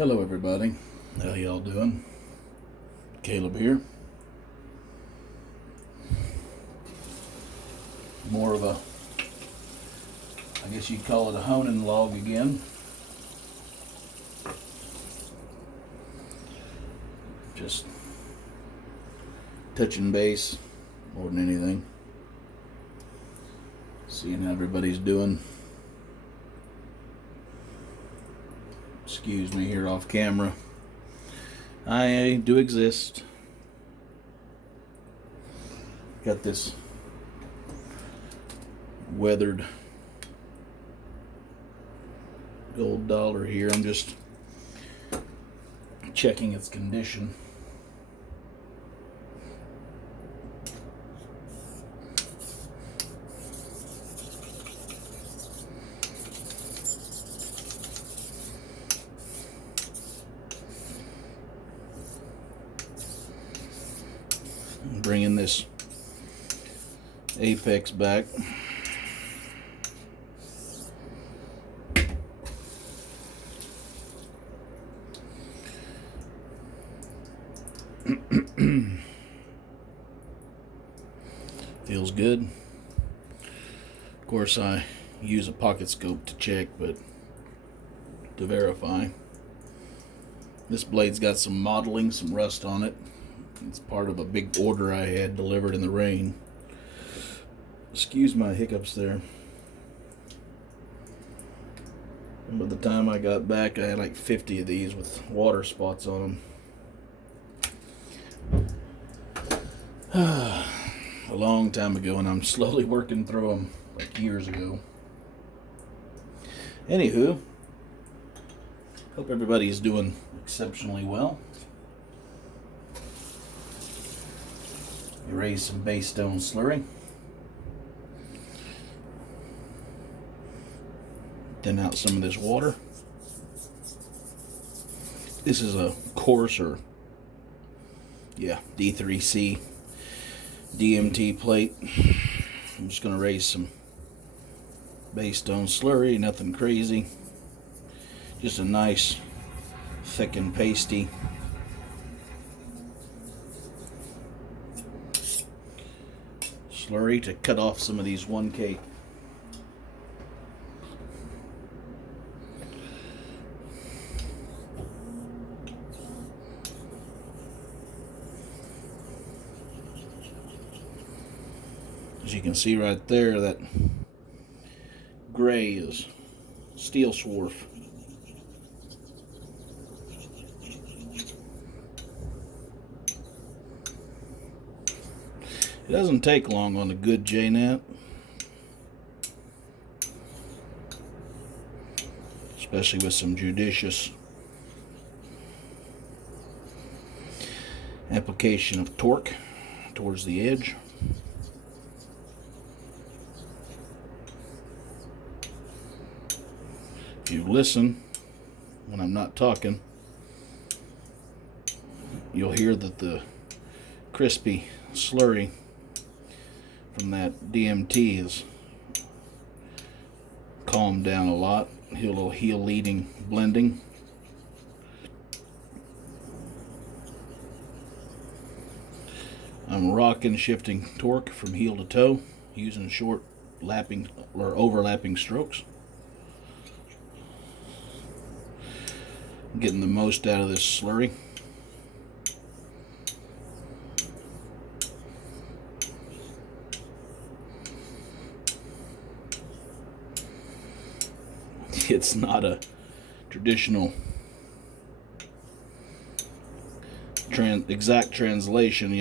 Hello everybody, how y'all doing? Caleb here. More of a, I guess you'd call it a honing log again. Just touching base more than anything. Seeing how everybody's doing. Excuse me here off camera. I do exist. Got this weathered gold dollar here. I'm just checking its condition. Bringing this apex back. Feels good. Of course, I use a pocket scope to check, but to verify. This blade's got some mottling, some rust on it. It's part of a big order I had delivered in the rain. Excuse my hiccups there. And by the time I got back, I had like 50 of these with water spots on them. A long time ago, and I'm slowly working through them like years ago. Anywho, hope everybody's doing exceptionally well. Raise some base stone slurry. Thin out some of this water. This is a coarser, D3C DMT plate. I'm just going to raise some base stone slurry, nothing crazy. Just a nice, thick and pasty slurry to cut off some of these 1K. As you can see right there, that gray is steel swarf. It doesn't take long on a good J-nut, especially with some judicious application of torque towards the edge. If you listen when I'm not talking, you'll hear that the crispy slurry from that DMT is calmed down a lot. A little heel leading blending. I'm rocking, shifting torque from heel to toe using short lapping or overlapping strokes. Getting the most out of this slurry. It's not a traditional exact translation,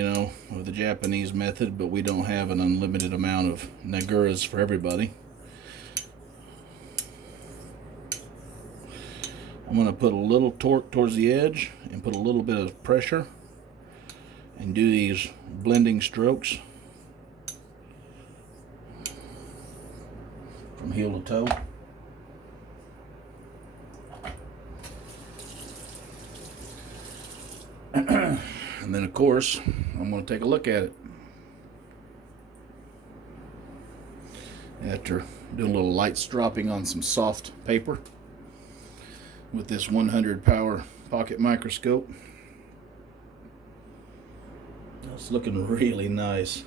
of the Japanese method, but we don't have an unlimited amount of naguras for everybody. I'm going to put a little torque towards the edge and put a little bit of pressure and do these blending strokes from heel to toe. And then of course I'm going to take a look at it after doing a little light stropping on some soft paper. with this 100 power pocket microscope. It's looking really nice.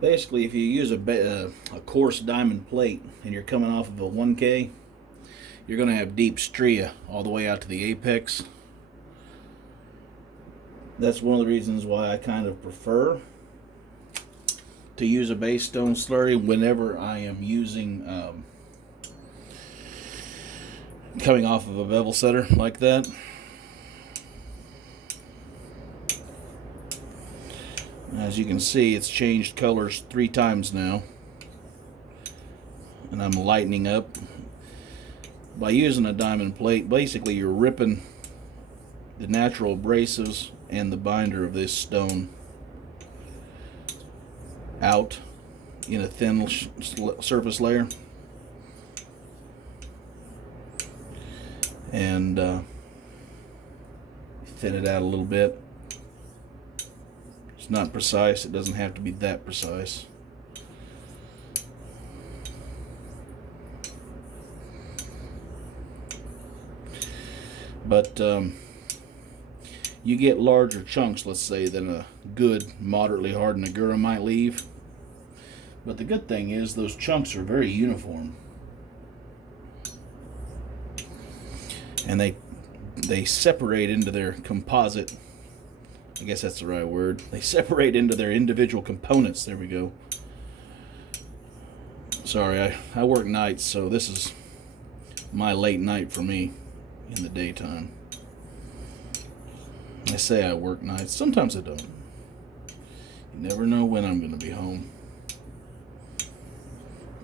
Basically, if you use a coarse diamond plate and you're coming off of a 1K, you're going to have deep stria all the way out to the apex. That's one of the reasons why I kind of prefer to use a base stone slurry whenever I am using coming off of a bevel setter like that. As you can see, it's changed colors 3 times now, and I'm lightening up. By using a diamond plate, basically you're ripping the natural abrasives and the binder of this stone out in a thin surface layer, and thin it out a little bit. It's not precise, it doesn't have to be that precise. But you get larger chunks, let's say, than a good moderately hardened Agura might leave. But the good thing is those chunks are very uniform, and they separate into their composite, I guess that's the right word. They separate into their individual components. There we go. Sorry, I work nights, so this is my late night for me in the daytime. I say I work nights. Sometimes I don't. You never know when I'm going to be home.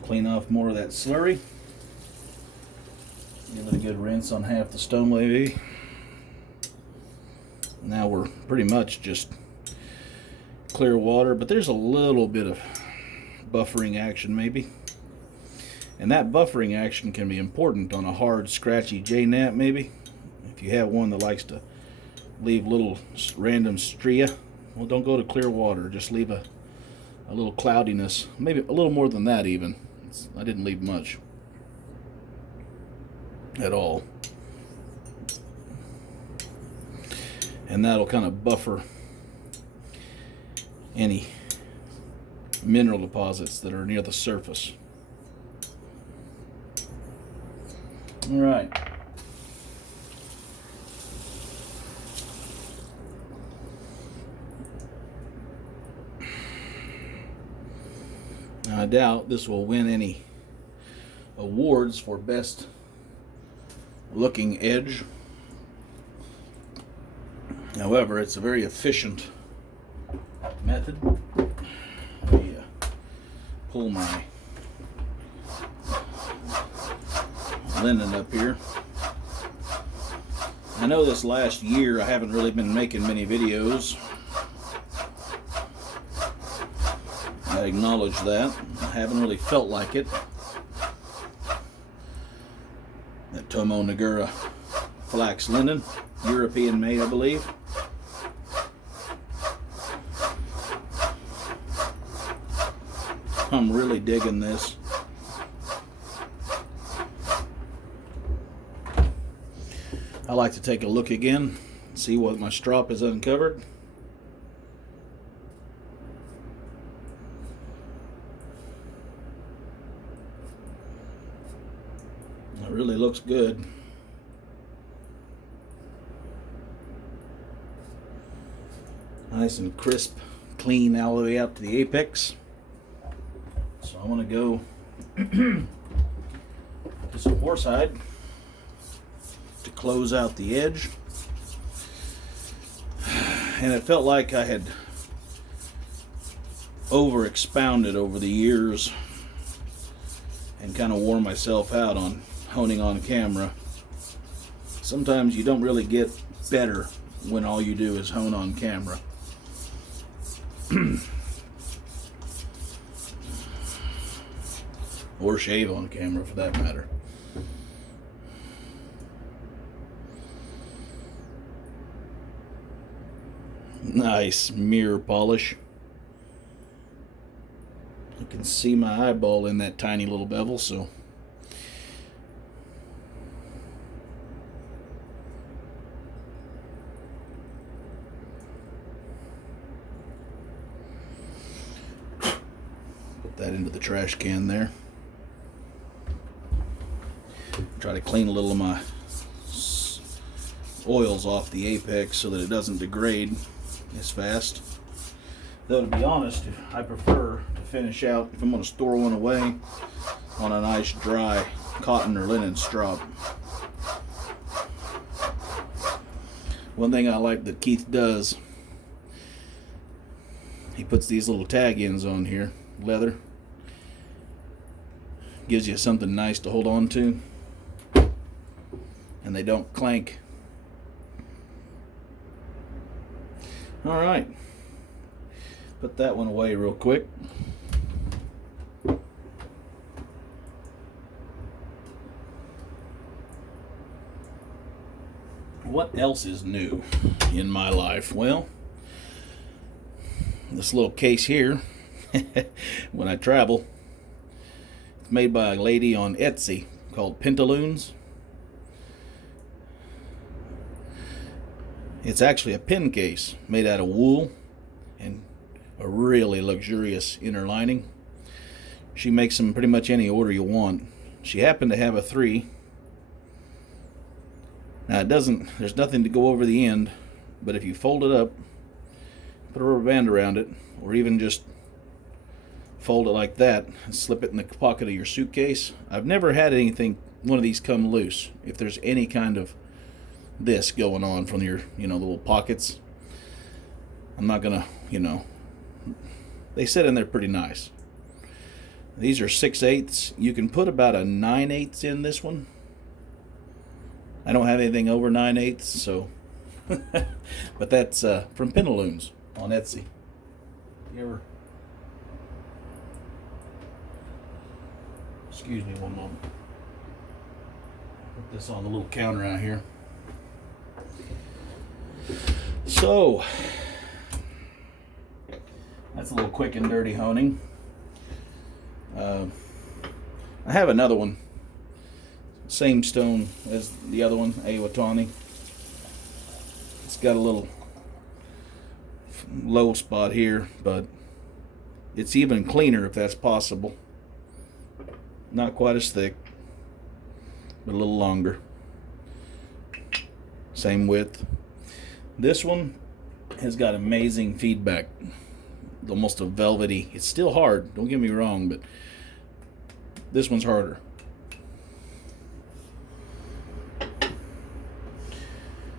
Clean off more of that slurry. Give it a good rinse on half the stone levy. Now we're pretty much just clear water, but there's a little bit of buffering action maybe. And that buffering action can be important on a hard, scratchy J-nap maybe. If you have one that likes to leave little random stria, well, don't go to clear water. Just leave a little cloudiness, maybe a little more than that even. I didn't leave much at all. And that'll kind of buffer any mineral deposits that are near the surface. All right. Now, I doubt this will win any awards for best looking edge. However, it's a very efficient method. Let me pull my linen up here. I know this last year I haven't really been making many videos. I acknowledge that. I haven't really felt like it. That Tomo Nagura flax linen, European made, I believe. I'm really digging this. I like to take a look again, see what my strop has uncovered. It really looks good. Nice and crisp, clean all the way out to the apex. So I'm going to go to some horsehide to close out the edge. And it felt like I had over expounded over the years and kind of wore myself out on honing on camera. Sometimes you don't really get better when all you do is hone on camera. Or shave on camera for that matter. Nice mirror polish. You can see my eyeball in that tiny little bevel, so the trash can there. Try to clean a little of my oils off the apex so that it doesn't degrade as fast. Though to be honest, I prefer to finish out, if I'm going to store one away, on a nice dry cotton or linen strop. One thing I like that Keith does, he puts these little tag ends on here, leather. Gives you something nice to hold on to. And they don't clank. Alright. Put that one away real quick. What else is new in my life? Well, this little case here, when I travel, it's made by a lady on Etsy called Mccullough. It's actually a pin case made out of wool and a really luxurious inner lining. She makes them pretty much any order you want. She happened to have a 3. Now there's nothing to go over the end, but if you fold it up, put a rubber band around it, or even just fold it like that and slip it in the pocket of your suitcase. I've never had one of these come loose. If there's any kind of this going on from your, the little pockets, I'm not gonna, they sit in there pretty nice. These are 6/8. You can put about a 9/8 in this one. I don't have anything over 9/8, so but that's from Mccullough on Etsy. You ever? Excuse me one moment. Put this on the little counter out here. So that's a little quick and dirty honing. I have another one, same stone as the other one, Awatani. It's got a little low spot here, but it's even cleaner if that's possible. Not quite as thick, but a little longer. Same width. This one has got amazing feedback. Almost a velvety. It's still hard, don't get me wrong, but this one's harder.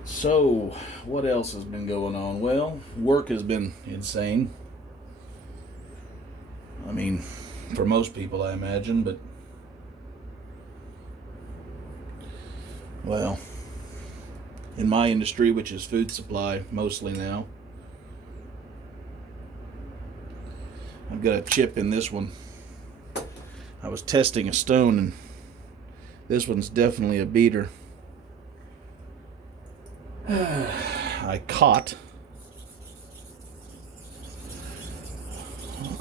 So, what else has been going on? Well, work has been insane. I mean, for most people, I imagine, but well, in my industry, which is food supply mostly now, I've got a chip in this one. I was testing a stone, and this one's definitely a beater. I caught,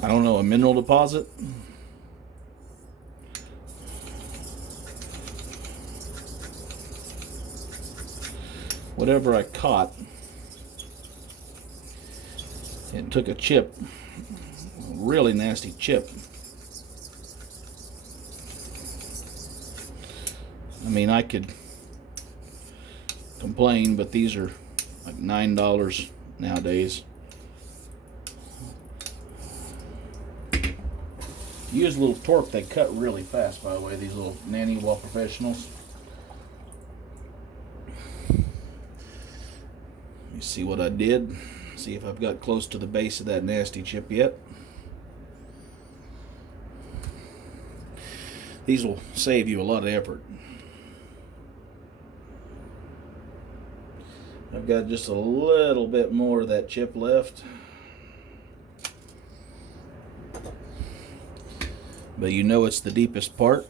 I don't know, a mineral deposit. Whatever I caught, it took a chip, a really nasty chip. I mean, I could complain, but these are like $9 nowadays. Use a little torque, they cut really fast, by the way, these little Nanny Wall Professionals. You see what I did? See if I've got close to the base of that nasty chip yet. These will save you a lot of effort. I've got just a little bit more of that chip left. But you know it's the deepest part.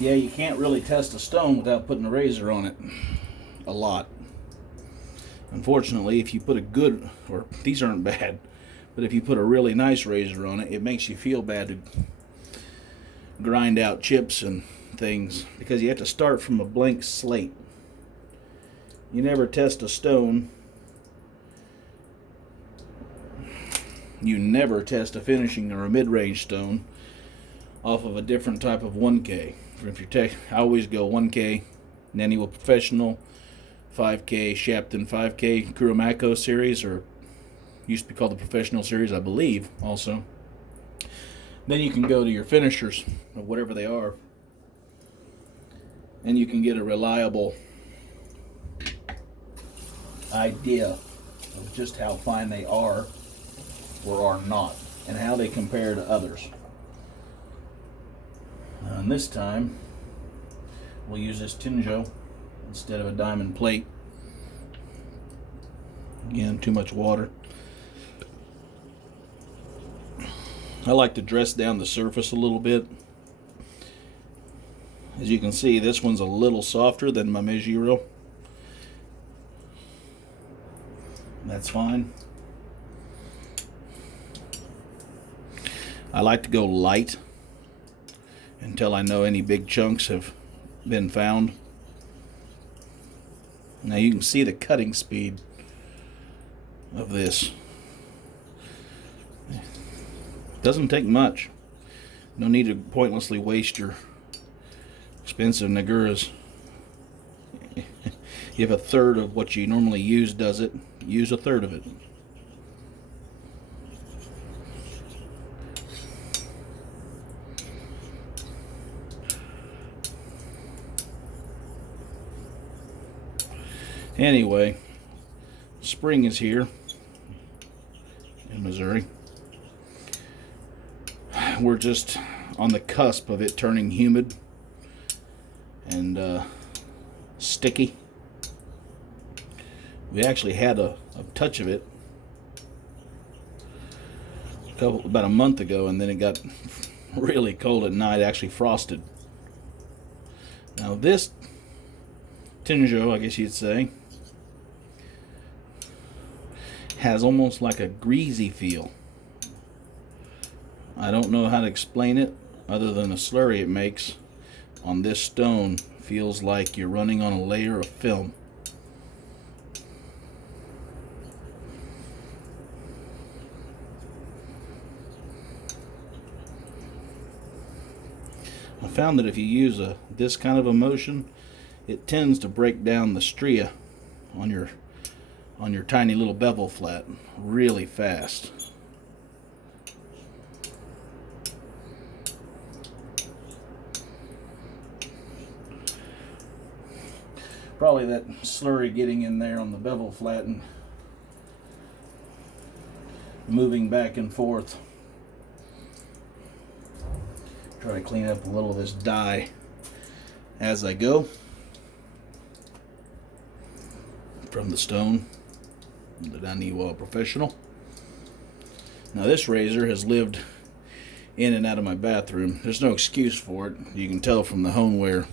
Yeah, you can't really test a stone without putting a razor on it a lot. Unfortunately, if you put a good, or these aren't bad, but if you put a really nice razor on it, it makes you feel bad to grind out chips and things, because you have to start from a blank slate. You never test a stone. You never test a finishing or a mid-range stone off of a different type of 1K. If you I always go 1K, Naniwa Professional, 5K, Shapton 5K, Kuromako series, or used to be called the Professional series, I believe, also. Then you can go to your finishers, or whatever they are, and you can get a reliable idea of just how fine they are or are not, and how they compare to others. And this time, we'll use this Tinjo instead of a diamond plate. Again, too much water. I like to dress down the surface a little bit. As you can see, this one's a little softer than my Mccullough. That's fine. I like to go light until I know any big chunks have been found. Now you can see the cutting speed of this. Doesn't take much. No need to pointlessly waste your expensive Naguras. If a third of what you normally use does it, use a third of it. Anyway, spring is here in Missouri. We're just on the cusp of it turning humid and sticky. We actually had a touch of it about a month ago, and then it got really cold at night, actually frosted. Now this Tinjo, I guess you'd say, has almost like a greasy feel. I don't know how to explain it other than the slurry it makes on this stone feels like you're running on a layer of film. I found that if you use this kind of a motion, it tends to break down the stria on your tiny little bevel flat really fast. Probably that slurry getting in there on the bevel flat and moving back and forth. Try to clean up a little of this dye as I go from the stone, the Naniwa Professional. Now this razor has lived in and out of my bathroom. There's no excuse for it. You can tell from the hone wear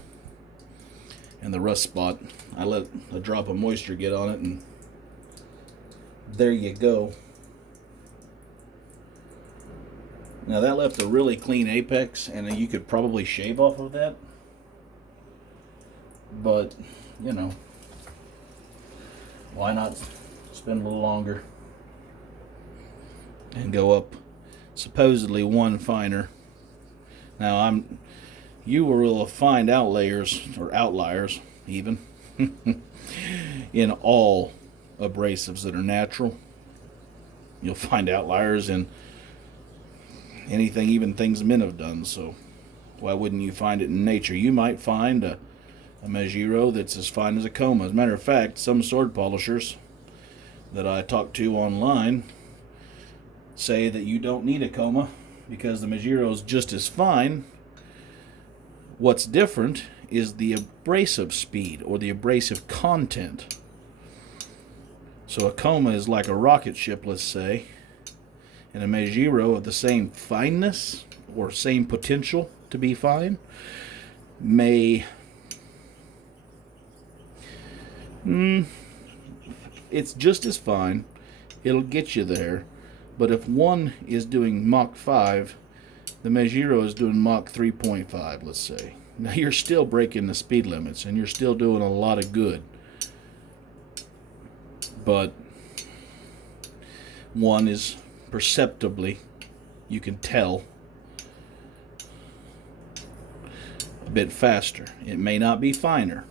and the rust spot. I let a drop of moisture get on it, and there you go. Now that left a really clean apex, and you could probably shave off of that, but you know, why not spend a little longer and go up supposedly one finer. Now you will find outliers, or outliers even, in all abrasives that are natural. You'll find outliers in anything, even things men have done, so why wouldn't you find it in nature? You might find a Mccullough that's as fine as a coma. As a matter of fact, some sword polishers that I talk to online say that you don't need a coma because the Mccullough is just as fine. What's different is the abrasive speed or the abrasive content. So a coma is like a rocket ship, let's say, and a Mccullough of the same fineness or same potential to be fine may it's just as fine. It'll get you there. But if one is doing Mach 5, the Mccullough is doing Mach 3.5, let's say. Now you're still breaking the speed limits and you're still doing a lot of good. But one is perceptibly, you can tell, a bit faster. It may not be finer.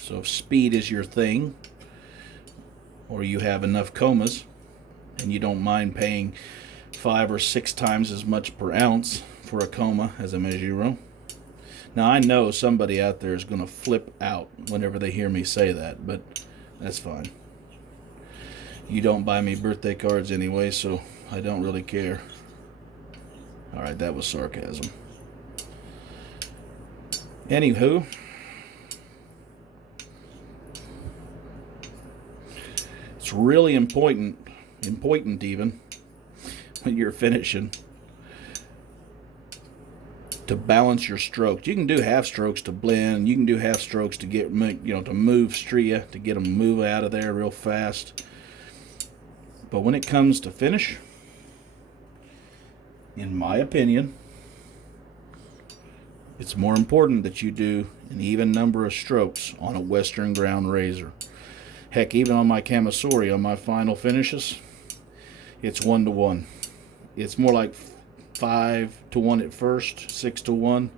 So if speed is your thing, or you have enough comas and you don't mind paying 5 or 6 times as much per ounce for a coma as a Mccullough. Now I know somebody out there is going to flip out whenever they hear me say that, but that's fine. You don't buy me birthday cards anyway, so I don't really care. Alright, that was sarcasm. Anywho, it's really important even, when you're finishing, to balance your strokes. You can do half strokes to blend. You can do half strokes to get, to move stria, to get them to move out of there real fast. But when it comes to finish, in my opinion, it's more important that you do an even number of strokes on a Western ground razor. Heck, even on my Camisori, on my final finishes, it's 1-to-1. It's more like 5-to-1 at first, 6-to-1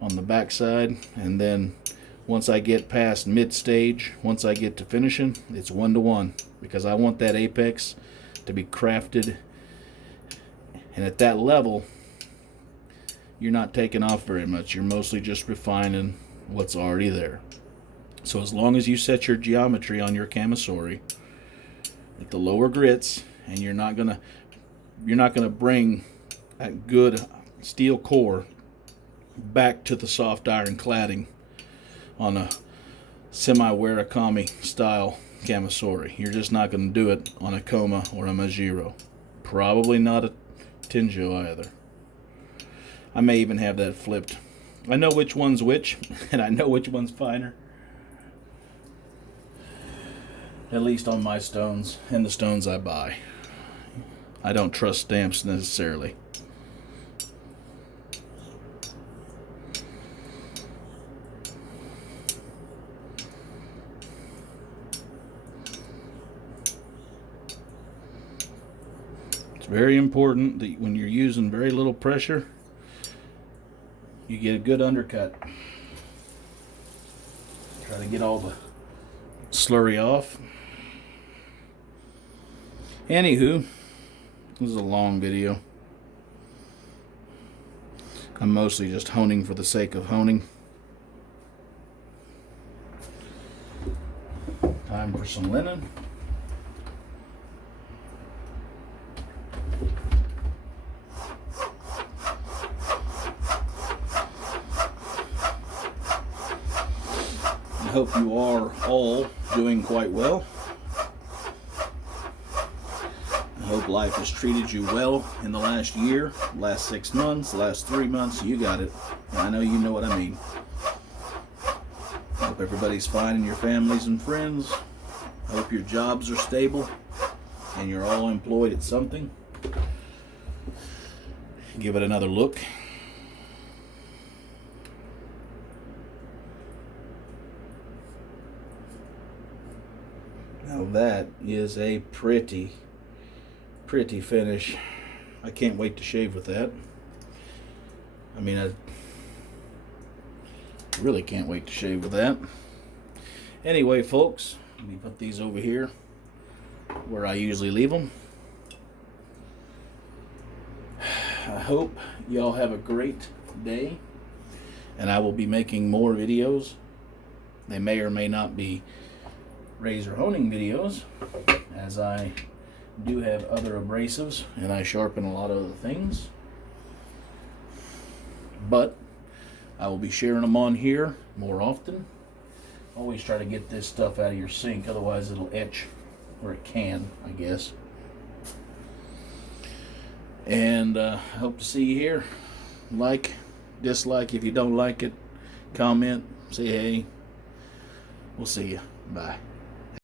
on the backside, and then once I get past mid-stage, once I get to finishing, it's 1-to-1, because I want that apex to be crafted, and at that level, you're not taking off very much. You're mostly just refining what's already there. So as long as you set your geometry on your Camisori at the lower grits, and you're not gonna bring that good steel core back to the soft iron cladding on a semi-Warakami style Camisori. You're just not going to do it on a Coma or a Mccullough. Probably not a Tenjo either. I may even have that flipped. I know which one's which, and I know which one's finer. At least on my stones and the stones I buy. I don't trust stamps necessarily. It's very important that when you're using very little pressure, you get a good undercut. Try to get all the slurry off. Anywho, this is a long video. I'm mostly just honing for the sake of honing. Time for some linen. I hope you are all doing quite well. I hope life has treated you well in the last year, last 6 months, last 3 months. You got it. I know you know what I mean. I hope everybody's fine in your families and friends. I hope your jobs are stable and you're all employed at something. Give it another look. Now that is a pretty finish. I can't wait to shave with that. I mean, I really can't wait to shave with that. Anyway, folks, let me put these over here where I usually leave them. I hope y'all have a great day, and I will be making more videos. They may or may not be razor honing videos, as I do have other abrasives and I sharpen a lot of other things, but I will be sharing them on here more often. Always try to get this stuff out of your sink, otherwise it'll etch, or it can, I guess. And I hope to see you here. Like, dislike if you don't like it, comment, say hey. We'll see you. Bye.